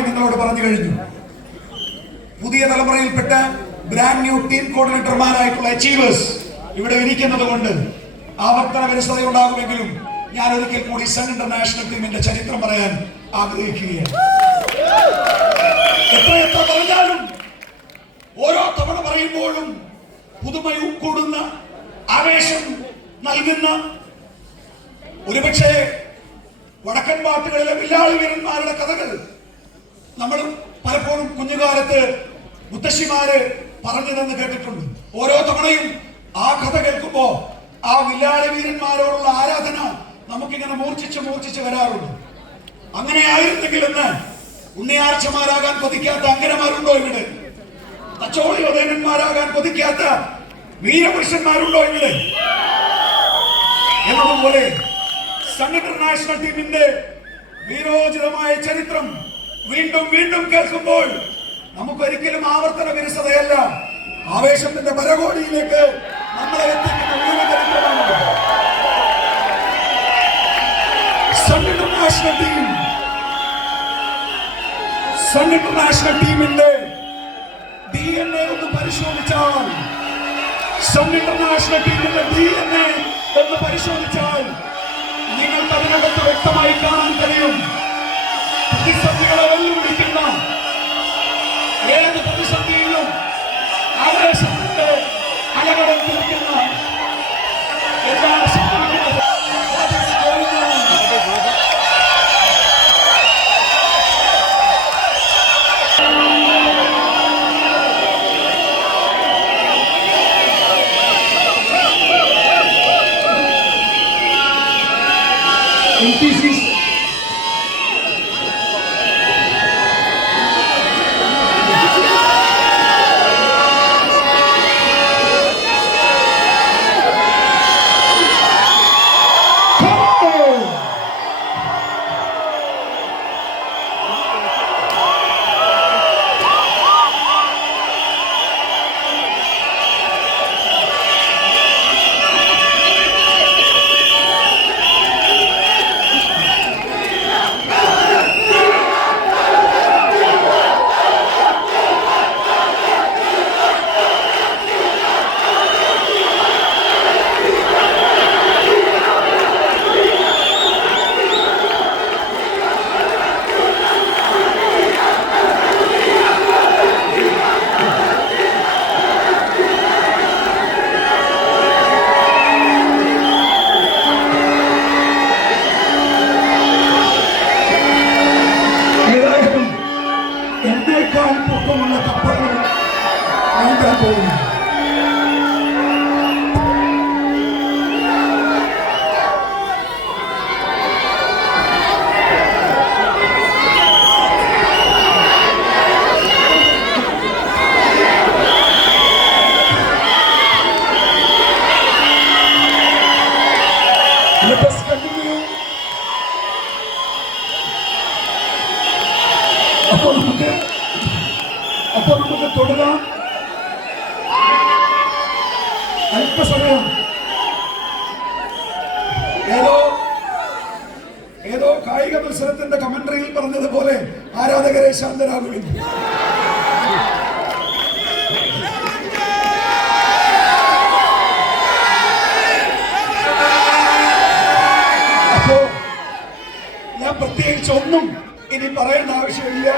വ്യക്തമായി നിങ്ങളോട് പറഞ്ഞു കഴിഞ്ഞു. പുതിയ തലമുറയിൽപ്പെട്ട ബ്രാൻഡ് ന്യൂ ടീം കോർഡിനേറ്റർമാരായിട്ടുള്ള അച്ചീവേഴ്സ് ഇവിടെ ഇരിക്കുന്നത് കൊണ്ട് ആവർത്തന വിരസതയുണ്ടാകുമെങ്കിലും ഞാൻ ഒരിക്കൽ കൂടി സൺ ഇന്റർനാഷണൽ ടീമിന്റെ ചരിത്രം പറയാൻ ആഗ്രഹിക്കുകയാണ്. എത്ര പറഞ്ഞാലും ഓരോ തവണ പറയുമ്പോഴും പുതുമയും കൂടുന്ന ആവേശം നൽകുന്ന, ഒരുപക്ഷെ വടക്കൻ പാട്ടുകളിലെ വില്ലാളി വീരന്മാരുടെ കഥകൾ നമ്മൾ പലപ്പോഴും കുഞ്ഞുകാലത്ത് മുത്തശ്ശിമാര് പറഞ്ഞു തന്ന് കേട്ടിട്ടുണ്ട്. ഓരോ തവണയും ആ കഥ കേൾക്കുമ്പോ ആ വില്ലാളി വീരന്മാരോടുള്ള ആരാധന നമുക്കിങ്ങനെ മൂർച്ഛിച്ച് വരാറുണ്ട്. അങ്ങനെ ആയിരുന്നെങ്കിലെന്ന് ഉണ്ണിയാർച്ചമാരാകാൻ കൊതിക്കാത്ത അങ്കനമാരുണ്ടോ ഇവിടെ? തച്ചോളി ഉദയനന്മാരാകാൻ കൊതിക്കാത്ത വീരപുരുഷന്മാരുണ്ടോ ഇവിടെ? എന്നതുപോലെ സൺ ഇന്റർനാഷണൽ ടീമിന്റെ വീരോചിതമായ ചരിത്രം വീണ്ടും വീണ്ടും കേൾക്കുമ്പോൾ നമുക്കൊരിക്കലും ആവർത്തന വിരസതയല്ല, ആവേശത്തിന്റെ പരകോടിയിലേക്ക് നമ്മളെ എത്തിക്കുന്ന വീരചരിത്രമാണ് Sun International team. Sun International ടീമിന്റെ DNA ഒന്ന് പരിശോധിച്ചാൽ, സൺ ഇന്റർനാഷണൽ ടീമിന്റെ DNA ഒന്ന് പരിശോധിച്ചാൽ നിങ്ങൾക്ക് അതിനകത്ത് വ്യക്തമായി കാണാൻ കഴിയും. പ്രതിസന്ധികളെ വെല്ലുവിളിക്കുന്ന, ഏത് പ്രതിസന്ധിയിലും ആവേശത്തിന്റെ അലകടൽ തീർക്കുന്ന എല്ലാ ശക്തികളും പൊക്കമുള്ള കപ്പലുകൾ നീന്താൻ പോകുന്നു. അപ്പോൾ നമുക്ക് തുടരാം. അല്പസമയം ഏതോ കായിക മത്സരത്തിന്റെ കമന്ററിയിൽ പറഞ്ഞതുപോലെ ആരാധകരെ ശാന്തരാകുവിൻ. അപ്പോ ഞാൻ പ്രത്യേകിച്ച് ഒന്നും ഇനി പറയേണ്ട ആവശ്യമില്ല.